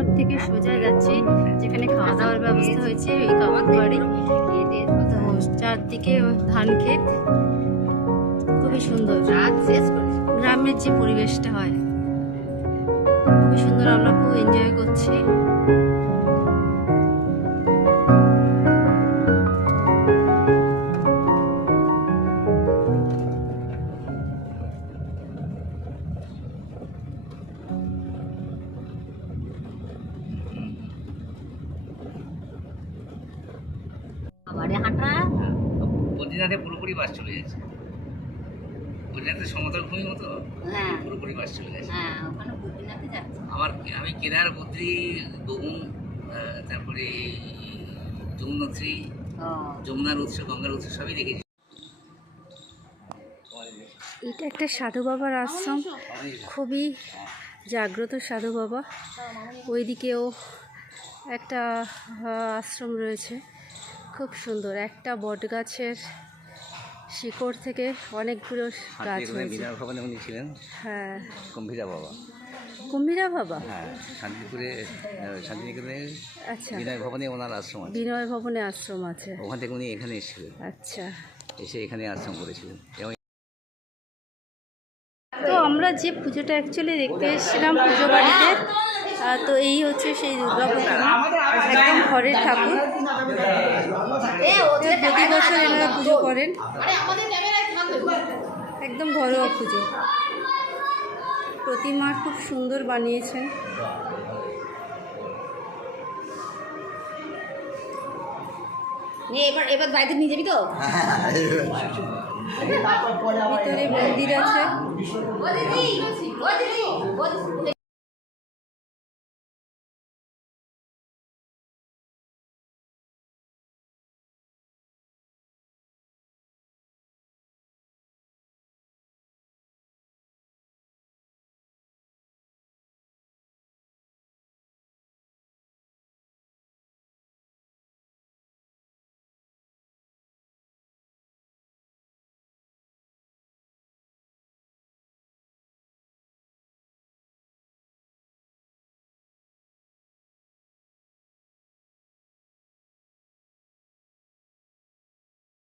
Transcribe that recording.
মণ্ডপ থেকে সোজা যাচ্ছি যেখানে খাওয়া দাওয়ার ব্যবস্থা হয়েছে ওই কাবাব বাড়ি। তো চারদিকে ধান ক্ষেত, খুবই সুন্দর গ্রামের যে পরিবেশটা হয় খুবই সুন্দর, আমরা খুব এনজয় করছি। বদ্রীনাথে পুরোপুরি বাস চলে গেছে। বদ্রীনাথের সমতল ভূমি মতো পুরোপুরি বাস চলে গেছে। আমি কেদার, বদ্রী, গহুম, তারপরে যমুনোত্রী, যমুনার উৎস, গঙ্গার উৎস সবই দেখেছি। এটা একটা সাধু বাবার আশ্রম, খুবই জাগ্রত সাধু বাবা। ওইদিকেও একটা আশ্রম রয়েছে, খুব সুন্দর। একটা বট গাছের শিকড় থেকে অনেকগুলো গাছ হয়েছে। উনি ছিলেন হ্যাঁ, গম্ভীরা বাবা। কুম্ভীরা বাবা, হ্যাঁ, শান্তিপুরে শান্তিনিকেতনে। আচ্ছা, বিনয় ভবনে ওনার আশ্রম আছে। বিনয় ভবনে আশ্রম আছে, ওখান থেকে উনি এখানে এসেছিলেন। আচ্ছা। এসে এখানে আশ্রম করেছিলেন। তো আমরা যে পুজোটা অ্যাকচুয়ালি দেখতে এসেছিলাম পুজো বাড়িতে, তো এই হচ্ছে সেই দুর্গা প্রতিমা, একদম ঘরের ঠাকুর। প্রতি বছর এনারা পুজো করেন, একদম ঘরোয়া পুজো। প্রতিমা খুব সুন্দর বানিয়েছেন। এবার বাড়িতে নিয়ে যাবি তো? ভিতরে মন্দির আছে।